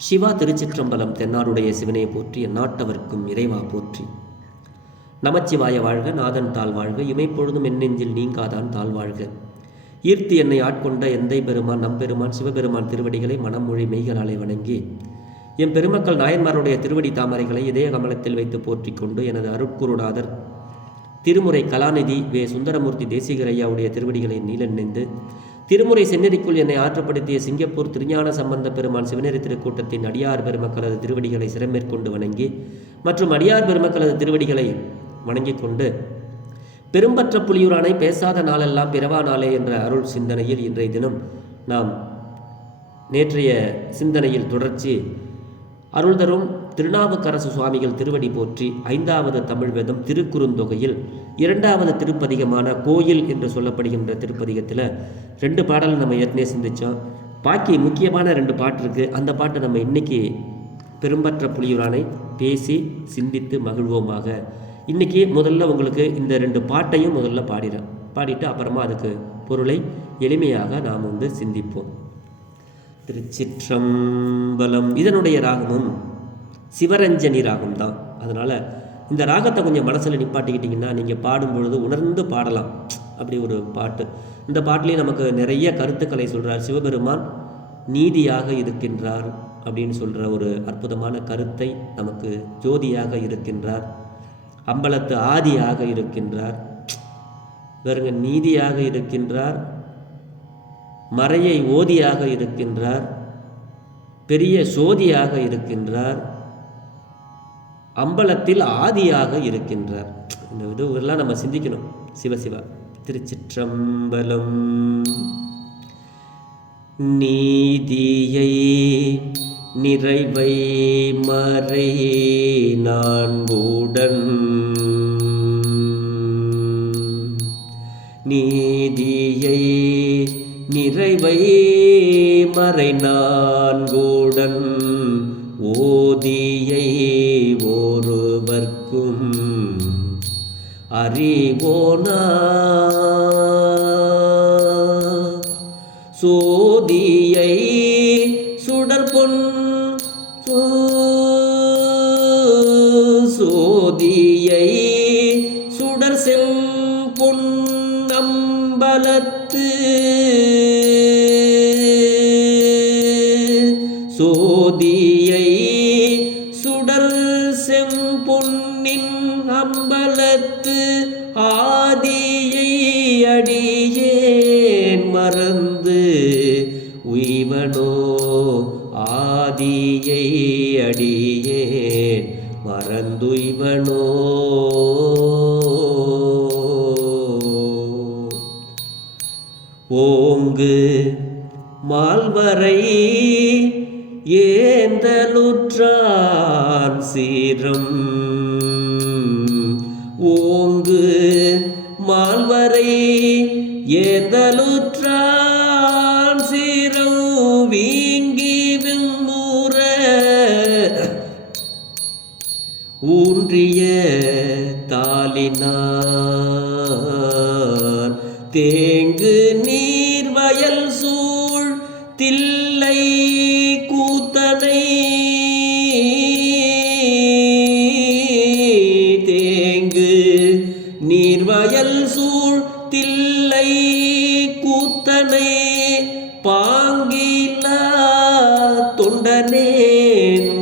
சிவா திருச்சிற்றம்பலம் தென்னாருடைய சிவனை போற்றி நாட்டவர்க்கும் இறைவா போற்றி. நமச்சிவாய வாழ்க நாதன் தாழ் வாழ்க இமைப்பொழுதும் என்னெஞ்சில் நீங்காதான் தாழ் வாழ்க. ஈர்த்து என்னை ஆட்கொண்ட எந்தை பெருமான் நம்பெருமான் சிவபெருமான் திருவடிகளை மனமொழி மெய்களாலே வணங்கி என் பெருமக்கள் நாயன்மாருடைய திருவடி தாமரைகளை இதய கமலத்தில் வைத்து போற்றிக் கொண்டு எனது அருட்குருநாதர் திருமுறை கலாநிதி வே. சுந்தரமூர்த்தி தேசிகரையாவுடைய திருவடிகளை நீல நினைந்து திருமுறை செந்நெறிக்குள் என்னை ஆற்றுப்படுத்திய சிங்கப்பூர் திருஞான சம்பந்த பெருமான் சிவநெறி திருக்கூட்டத்தின் அடியார் பெருமக்களது திருவடிகளை சிறமேற்கொண்டு வணங்கி மற்றும் அடியார் பெருமக்களது திருவடிகளை வணங்கிக் கொண்டு பெரும்பற்ற புலியூரானை பேசாத நாளெல்லாம் பிறவா நாளே என்ற அருள் சிந்தனையில் இன்றைய தினம் நாம் நேற்றைய சிந்தனையில் தொடர்ச்சி அருள் தரும் திருநாவுக்கரசு சுவாமிகள் திருவடி போற்றி ஐந்தாவது தமிழ் வேதம் திருக்குறுந்தொகையில் இரண்டாவது திருப்பதிகமான கோயில் என்று சொல்லப்படுகின்ற திருப்பதிகத்தில் ரெண்டு பாடல் நம்ம ஏற்கனவே சிந்திச்சோம். பாக்கி முக்கியமான ரெண்டு பாட்டு இருக்குது அந்த பாட்டை நம்ம இன்னைக்கு பெரும்பற்ற புலியூரானை பேசி சிந்தித்து மகிழ்வோமாக. இன்னைக்கு முதல்ல உங்களுக்கு இந்த ரெண்டு பாட்டையும் முதல்ல பாடிடுறேன் பாடிட்டு அப்புறமா அதுக்கு பொருளை எளிமையாக நாம் வந்து சிந்திப்போம். திருச்சிற்றம்பலம் இதனுடைய ராகமும் சிவரஞ்சனி ராகம் தான் அதனால் இந்த ராகத்தை கொஞ்சம் மனசில் நிப்பாட்டிக்கிட்டிங்கன்னா நீங்கள் பாடும் பொழுது உணர்ந்து பாடலாம். அப்படி ஒரு பாட்டு. இந்த பாட்டிலே நமக்கு நிறைய கருத்துக்களை சொல்கிறார் சிவபெருமான். நீதியாக இருக்கின்றார் அப்படின்னு சொல்கிற ஒரு அற்புதமான கருத்தை நமக்கு ஜோதியாக இருக்கின்றார். அம்பலத்து ஆதியாக இருக்கின்றார். வேறுங்க நீதியாக இருக்கின்றார். மறையை ஓதியாக இருக்கின்றார். பெரிய சோதியாக இருக்கின்றார். அம்பலத்தில் ஆதியாக இருக்கின்றார். இந்த இதுவெல்லாம் நம்ம சிந்திக்கணும். சிவசிவா திருச்சிற்றம்பலம். நீதியை நிறைவை மறை நான்குடன். நீதியை நிறைவை மறை நான்குடன். ஓதி அறிவோனா? சோதியை சுடற்பொன் சோ ஆதியை அடியேன். மறந்துய்வனோ ஓங்கு மால்வரை ஏந்தலுற்றான் சீரம். ஊன்றிய தாலினார் தேங்கு நீர் வயல் சூழ் தில்லை கூத்தனை. தேங்கு நீர்வயல் சூழ் தில்லை கூத்தனை. பாங்கிலா தொண்டனேன்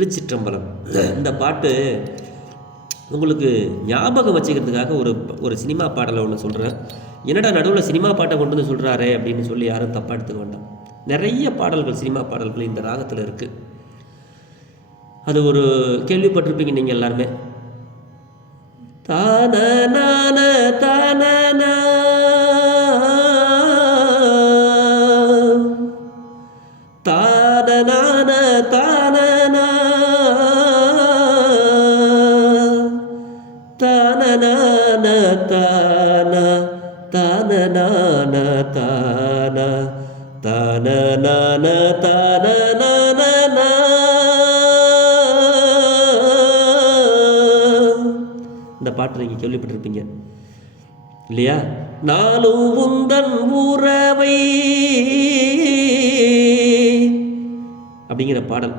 திருச்சிற்றம்பலம். இந்த பாட்டு உங்களுக்கு ஞாபகம் வச்சுக்கிறதுக்காக ஒரு ஒரு சினிமா பாடலை ஒன்று சொல்கிறேன் என்னடா நடுவில் சினிமா பாட்டை கொண்டு வந்து சொல்கிறாரே அப்படின்னு சொல்லி யாரும் தப்பாக எடுத்துக்க வேண்டாம். நிறைய பாடல்கள் சினிமா பாடல்கள் இந்த ராகத்தில் இருக்குது அது ஒரு கேள்விப்பட்டிருப்பீங்க நீங்கள் எல்லாருமே. தான தான தான இல்லையா? நானும் உந்தன் உறவை. அப்படிங்கிற பாடல்.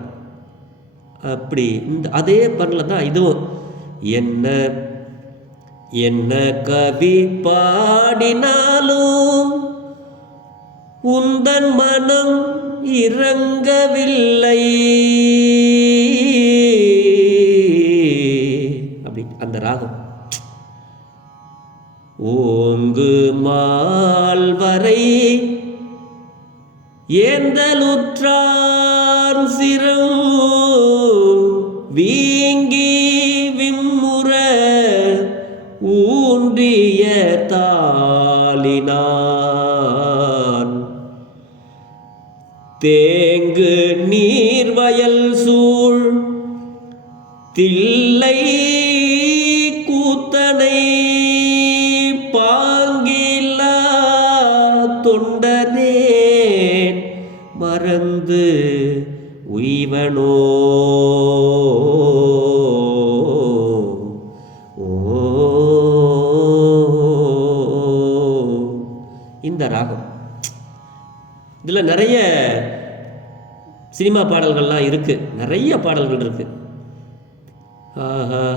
அப்படி இந்த அதே பண்ணல தான் இதுவும். என்ன என்ன கவி பாடினாலும் உந்தன் மனம் இறங்கவில்லை. அப்படி அந்த ராகம். ஓங்கு மால்வரை ஏந்தலுற்றார் சிறம் வீங்கி விம்முற ஊன்றிய தாளினான். தேங்கு நீர்வயல் சூழ் தில்லை மறந்தேன் மறந்து உய்வனோ. ஓ. இந்த ராகம். இதில் நிறைய சினிமா பாடல்கள்லாம் இருக்கு. நிறைய பாடல்கள் இருக்கு. ஆஹா.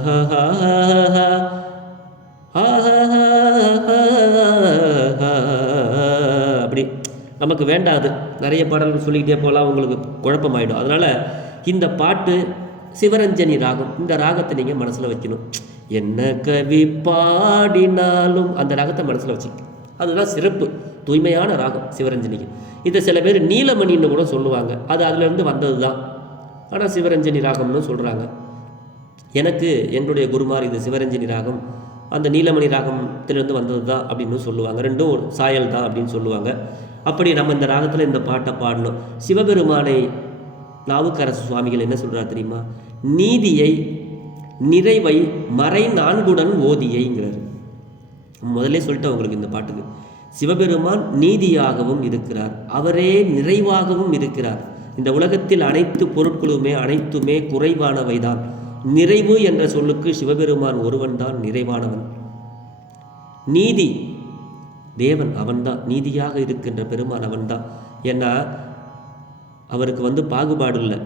நமக்கு வேண்டாது. நிறைய பாடல்கள் சொல்லிக்கிட்டே போகலாம் உங்களுக்கு குழப்பமாயிடும். அதனால் இந்த பாட்டு சிவரஞ்சனி ராகம். இந்த ராகத்தை நீங்கள் மனசில் வைக்கணும். என்ன கவி பாடினாலும் அந்த ராகத்தை மனசில் வச்சுக்க அதுதான் சிறப்பு தூய்மையான ராகம் சிவரஞ்சனிக்கு. இதை சில பேர் நீலமணின்னு கூட சொல்லுவாங்க. அது அதுலேருந்து வந்தது தான் ஆனால் சிவரஞ்சனி ராகம்னு சொல்கிறாங்க எனக்கு என்னுடைய குருமார் இது சிவரஞ்சனி ராகம். அந்த நீலமணி ராகத்திலிருந்து வந்தது தான் அப்படின்னு சொல்லுவாங்க. ரெண்டும் ஒரு சாயல் தான் அப்படின்னு சொல்லுவாங்க. அப்படி நம்ம இந்த ராகத்தில் இந்த பாட்டை பாடணும். சிவபெருமானை நாவுக்கரசு சுவாமிகள் என்ன சொல்கிறார் தெரியுமா? நீதியை நிறைவை மறை நான்குடன் ஓதியைங்கிறார். முதல்ல சொல்லிட்டு உங்களுக்கு இந்த பாட்டுக்கு. சிவபெருமான் நீதியாகவும் இருக்கிறார். அவரே நிறைவாகவும் இருக்கிறார். இந்த உலகத்தில் அனைத்து பொருட்களுமே அனைத்துமே குறைவானவைதான். நிறைவு என்ற சொல்லுக்கு சிவபெருமான் ஒருவன் தான் நிறைவானவன். நீதி தேவன் அவன்தான் நீதியாக இருக்கின்ற பெருமான் அவன்தான் ஏன்னா அவருக்கு வந்து பாகுபாடு இல்லை.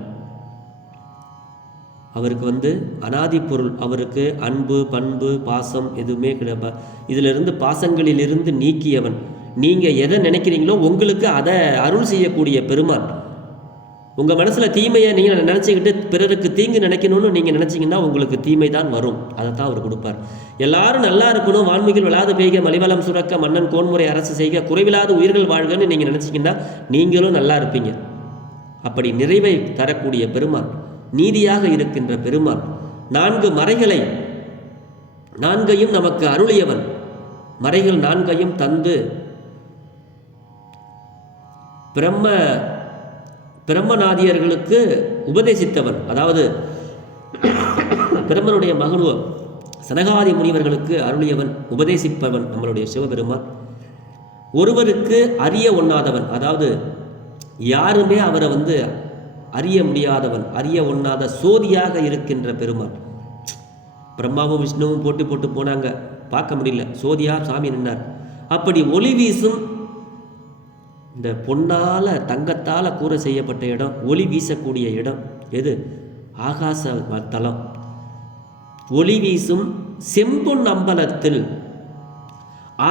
அவருக்கு வந்து அனாதி பொருள் அவருக்கு அன்பு பண்பு பாசம் எதுவுமே கிடையாது. இதிலிருந்து பாசங்களிலிருந்து நீக்கியவன். நீங்கள் எதை நினைக்கிறீங்களோ உங்களுக்கு அதை அருள் செய்யக்கூடிய பெருமான். உங்கள் மனசில் தீமையை நீங்கள் நினச்சிக்கிட்டு பிறருக்கு தீங்கு நினைக்கணும்னு நீங்கள் நினச்சிங்கன்னா உங்களுக்கு தீமை தான் வரும். அதை தான் அவர் கொடுப்பார். எல்லாரும் நல்லா இருக்கணும் வான்மிகள் விழாது பெய்க மலிவலம் சுரக்க மன்னன் கோன்முறை அரசு செய்க குறைவில்லாத உயிர்கள் வாழ்கன்னு நீங்கள் நினச்சிங்கன்னா நீங்களும் நல்லா இருப்பீங்க. அப்படி நிறைவை தரக்கூடிய பெருமான் நீதியாக இருக்கின்ற பெருமான் நான்கு மறைகளை நான்கையும் நமக்கு அருளியவன் மறைகள் நான்கையும் தந்து பிரம்ம பிரம்மநாதியர்களுக்கு உபதேசித்தவன் அதாவது பிரம்மனுடைய மகனுவ சனகாதி முனிவர்களுக்கு அருளியவன் உபதேசிப்பவன் நம்மளுடைய சிவபெருமான். ஒருவருக்கு அறிய ஒண்ணாதவன் அதாவது யாருமே அவரை வந்து அறிய முடியாதவன் அறிய ஒண்ணாத சோதியாக இருக்கின்ற பெருமான். பிரம்மாவும் விஷ்ணுவும் போட்டி போட்டு போனாங்க பார்க்க முடியல சோதியா சாமி நின்னார். அப்படி ஒளி வீசும் இந்த பொன்னால் தங்கத்தால் கூரை செய்யப்பட்ட இடம் ஒளி வீசக்கூடிய இடம் எது? ஆகாச தலம் ஒளி வீசும் செம்பொன் அம்பலத்தில்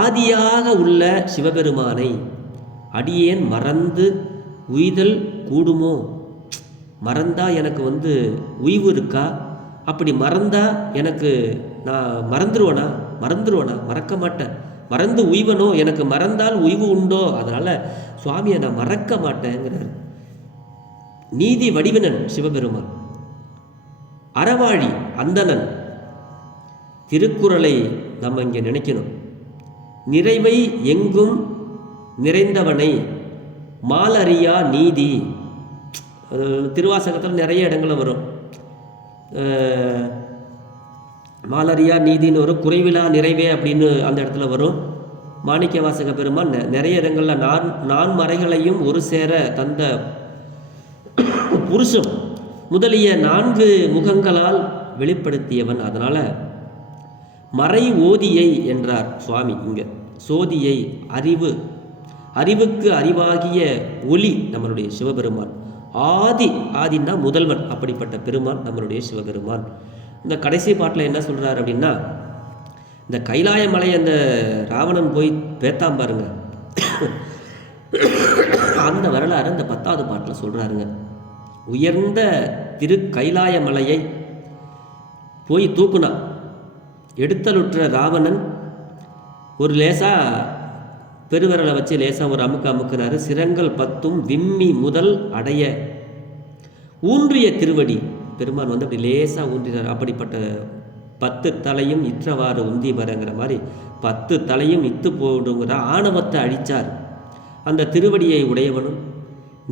ஆதியாக உள்ள சிவபெருமானை அடியேன் மறந்து உய்தல் கூடுமோ? மறந்தா எனக்கு வந்து உய்வு இருக்கா? அப்படி மறந்தா எனக்கு நான் மறந்துடுவேனா மறந்துடுவேனா மறக்க மாட்டேன். மறந்து உய்வனோ? எனக்கு மறந்தால் உய்வு உண்டோ? அதனால் சுவாமியை நான் மறக்க மாட்டேங்கிறார். நீதி வடிவினன் சிவபெருமான். அறவாழி அந்தணன். திருக்குறளை நம்ம இங்கே நினைக்கணும். நிறைவை எங்கும் நிறைந்தவனை மாலறியா நீதி? திருவாசகத்தில் நிறைய இடங்களில் வரும். மாலரியா நீதின்னு வரும் குறைவிலா நிறைவே அப்படின்னு அந்த இடத்துல வரும். மாணிக்க வாசக பெருமான் நிறைய இடங்களில் நான் நான் மறைகளையும் ஒரு சேர தந்த புருஷம் முதலிய நான்கு முகங்களால் வெளிப்படுத்தியவன். அதனால் மறை ஓதியை என்றார் சுவாமி இங்கே. சோதியை அறிவு அறிவுக்கு அறிவாகிய ஒளி நம்மளுடைய சிவபெருமான். ஆதி ஆதின்னா முதல்வன். அப்படிப்பட்ட பெருமான் நம்மளுடைய சிவபெருமான். இந்த கடைசி பாட்டில் என்ன சொல்கிறார் அப்படின்னா இந்த கைலாய மலை அந்த ராவணன் போய் பேத்தாம் பாருங்க. அந்த வரலாறு அந்த பத்தாவது பாட்டில் சொல்கிறாருங்க உயர்ந்த திரு கைலாய மலையை போய் தூக்குனான். எடுத்தலுற்ற ராவணன் ஒரு லேசாக பெருவிரலை வச்சு லேசாக ஒரு அமுக்கு அமுக்குனாரு சிரங்கள் பத்தும் விம்மி முதல் அடைய. ஊன்றிய திருவடி பெருமான் வந்து அப்படி லேசாக ஊன்றினார். அப்படிப்பட்ட பத்து தலையும் இற்றவாறு உந்தி வரங்கிற மாதிரி பத்து தலையும் இத்து போடுங்கிற ஆணவத்தை அழிச்சார். அந்த திருவடியை உடையவனும்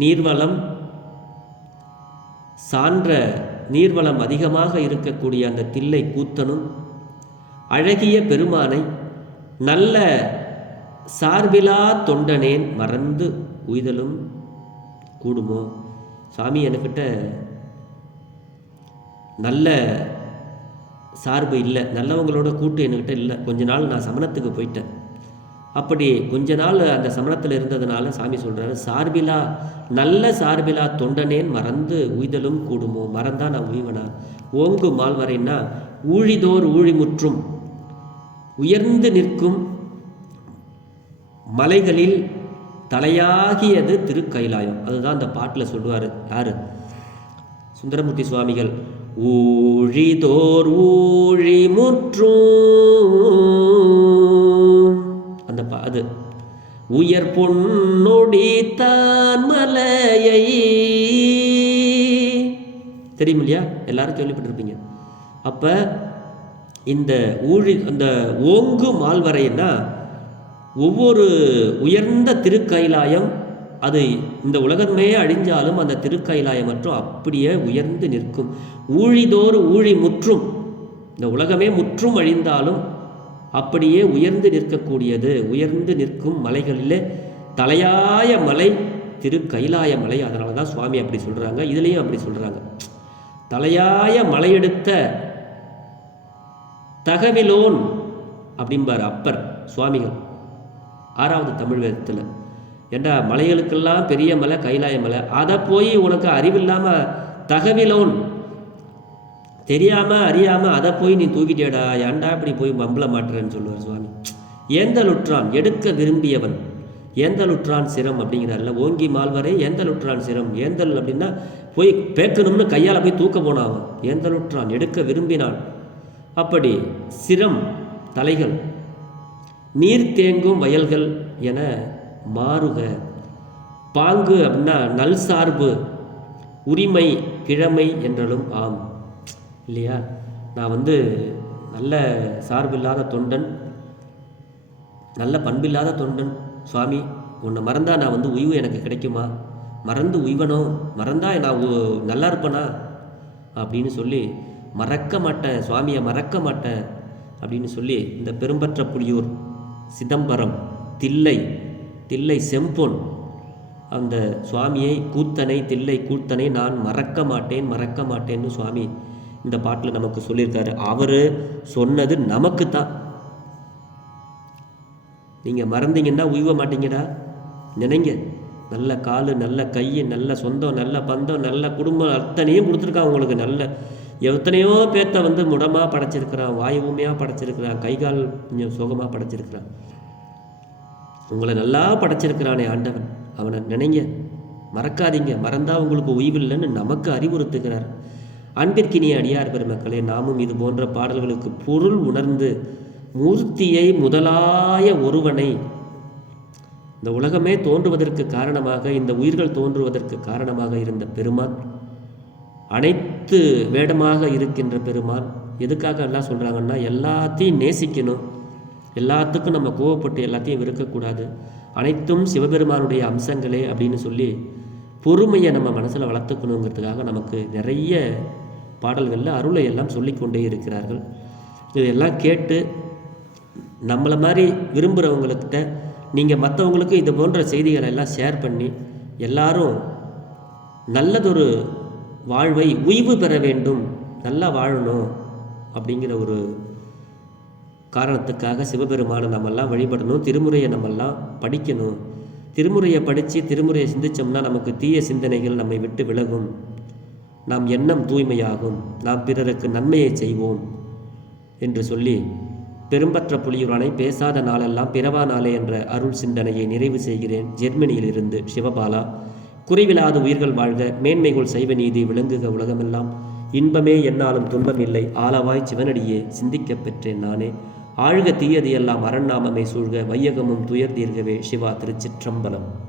நீர்வளம் சான்ற நீர்வளம் அதிகமாக இருக்கக்கூடிய அந்த தில்லை கூத்தனும் அழகிய பெருமானை நல்ல சார்பிலா தொண்டனேன் மறந்து உய்தலும் கூடுமோ? சாமி என்கிட்ட நல்ல சார்பு இல்லை நல்லவங்களோட கூட்டு என்கிட்ட இல்லை. கொஞ்ச நாள் நான் சமணத்துக்கு போயிட்டேன். அப்படி கொஞ்ச நாள் அந்த சமணத்தில் இருந்ததுனால சாமி சொல்கிறாரு சார்பிலா நல்ல சார்பிலா தொண்டனேன் மறந்து உய்தலும் கூடுமோ? மறந்தா நான் உய்வனா? ஓங்கு மால்வரைன்னா ஊழிதோர் ஊழிமுற்றும். உயர்ந்து நிற்கும் மலைகளில் தலையாகியது திருக்கைலாயம் அதுதான் அந்த பாட்டில் சொல்லுவார். யார்? சுந்தரமூர்த்தி சுவாமிகள். ஊழிதோர் ஊழி முற்றும். அந்த அது. உயர் பொன்னொடி தான் மலையை. தெரியும் இல்லையா? எல்லாரும் கேள்விப்பட்டிருப்பீங்க. அப்போ இந்த ஊழி அந்த ஓங்கு மால்வரைன்னா ஒவ்வொரு உயர்ந்த திருக்கைலாயம் அது இந்த உலகமே அழிஞ்சாலும் அந்த திருக்கைலாயம் மற்றும் அப்படியே உயர்ந்து நிற்கும். ஊழிதோறு ஊழி முற்றும். இந்த உலகமே முற்றும் அழிந்தாலும் அப்படியே உயர்ந்து நிற்கக்கூடியது. உயர்ந்து நிற்கும் மலைகளிலே தலையாய மலை திரு கைலாய மலை. அதனால தான் சுவாமி அப்படி சொல்கிறாங்க இதுலேயும் அப்படி சொல்கிறாங்க தலையாய மலையெடுத்த தகவிலோன் அப்படிம்பார் அப்பர் சுவாமிகள். ஆறாவது தமிழ் வேதத்தில். ஏண்டா மலைகளுக்கெல்லாம் பெரிய மலை கைலாய மலை. அதை போய் உனக்கு அறிவில்லாமல் தகவிலோன். தெரியாம அறியாம அதை போய் நீ தூக்கிட்டேடா ஏன்டா இப்படி போய் மம்பள மாட்டுறேன்னு சொல்லுவார் சுவாமி. ஏந்தலுற்றான் எடுக்க விரும்பியவன். ஏந்தலுற்றான் சிரம் அப்படிங்கிறார்ல ஓங்கி மால்வரை ஏந்தலுற்றான் சிரம். ஏந்தல் அப்படின்னா போய் பேக்கணும்னு கையால் போய் தூக்க போனான் அவன். ஏந்தலுற்றான் எடுக்க விரும்பினான். அப்படி சிரம் தலைகள் நீர் தேங்கும் வயல்கள் என மாறுக. பாங்கு அப்படின்னா நல் சார்பு உரிமை கிழமை என்றாலும் ஆம். இல்லையா? நான் வந்து நல்ல சார்பில்லாத தொண்டன் நல்ல பண்பில்லாத தொண்டன் சுவாமி. உன்னை மறந்தா நான் வந்து உய்வு எனக்கு கிடைக்குமா? மறந்து உய்வனோ? மறந்தா நான் உ- நல்லா இருப்பேனா? அப்படின்னு சொல்லி மறக்க மாட்டேன் சுவாமியை மறக்க மாட்டேன் அப்படின்னு சொல்லி இந்த பெரும்பற்ற புலியூர் சிதம்பரம் தில்லை தில்லை செம்பொன். அந்த சுவாமியை கூத்தனை தில்லை கூத்தனை நான் மறக்க மாட்டேன் மறக்க மாட்டேன்னு சுவாமி இந்த பாட்டில் நமக்கு சொல்லியிருக்காரு. அவர் சொன்னது நமக்கு தான். நீங்கள் மறந்தீங்கன்னா உய்வ மாட்டீங்கடா. நினைங்க. நல்ல காலு நல்ல கை நல்ல சொந்தம் நல்ல பந்தம் நல்ல குடும்பம் அத்தனையும் கொடுத்துருக்கான் உங்களுக்கு. நல்ல எத்தனையோ பேர்த்த வந்து முடமாக படைச்சிருக்கிறான் வாயுமையாக படைச்சிருக்கிறான் கை கால் கொஞ்சம் சுகமாக படைச்சிருக்கிறான். உங்களை நல்லா படைச்சிருக்கிறானே ஆண்டவன். அவனை நினைங்க. மறக்காதீங்க. மறந்தால் உங்களுக்கு உய்வில்லைன்னு நமக்கு அறிவுறுத்துகிறார். அன்பிற்கினிய அடியார் பெருமக்களே நாமும் இது போன்ற பாடல்களுக்கு பொருள் உணர்ந்து மூர்த்தியை முதலாய ஒருவனை இந்த உலகமே தோன்றுவதற்கு காரணமாக இந்த உயிர்கள் தோன்றுவதற்கு காரணமாக இருந்த பெருமான் அனைத்து வேடமாக இருக்கின்ற பெருமான் எதுக்காக எல்லாம் சொல்கிறாங்கன்னா எல்லாத்தையும் நேசிக்கணும். எல்லாத்துக்கும் நம்ம கோவப்பட்டு எல்லாத்தையும் வெறுக்கக்கூடாது. அனைத்தும் சிவபெருமானுடைய அம்சங்களே அப்படின்னு சொல்லி பொறுமையை நம்ம மனசில் வளர்த்துக்கணுங்கிறதுக்காக நமக்கு நிறைய பாடல்களில் அருளை எல்லாம் சொல்லிக்கொண்டே இருக்கிறார்கள். இதெல்லாம் கேட்டு நம்மளை மாதிரி விரும்புகிறவங்கக்கிட்ட நீங்கள் மற்றவங்களுக்கு இது போன்ற செய்திகளை எல்லாம் ஷேர் பண்ணி எல்லாரும் நல்லதொரு வாழ்வை உய்வு பெற வேண்டும் நல்லா வாழணும் அப்படிங்கிற ஒரு காரணத்துக்காக சிவபெருமானை நம்மெல்லாம் வழிபடணும் திருமுறையை நம்மெல்லாம் படிக்கணும். திருமுறையை படித்து திருமுறையை சிந்தித்தோம்னா நமக்கு தீய சிந்தனைகள் நம்மை விட்டு விலகும். நாம் எண்ணம் தூய்மையாகும். நாம் பிறருக்கு நன்மையை செய்வோம் என்று சொல்லி பெரும்பற்ற புலியுரானை பேசாத நாளெல்லாம் பிறவா நாளே என்ற அருள் சிந்தனையை நிறைவு செய்கிறேன். ஜெர்மனியிலிருந்து சிவபாலா. குறைவிலாத உயிர்கள் வாழ்க. மேன்மைகள் சைவ நீதி விளங்குக உலகமெல்லாம். இன்பமே என்னாலும் துன்பம் இல்லை. ஆளவாய் சிவனடியே. சிந்திக்கப் பெற்றேன் நானே. ஆழ்க தீயது எல்லாம் அரண்நாமமே சூழ்க வையகமும் துயர் தீர்கவே சிவா திருச்சிற்றம்பலம்.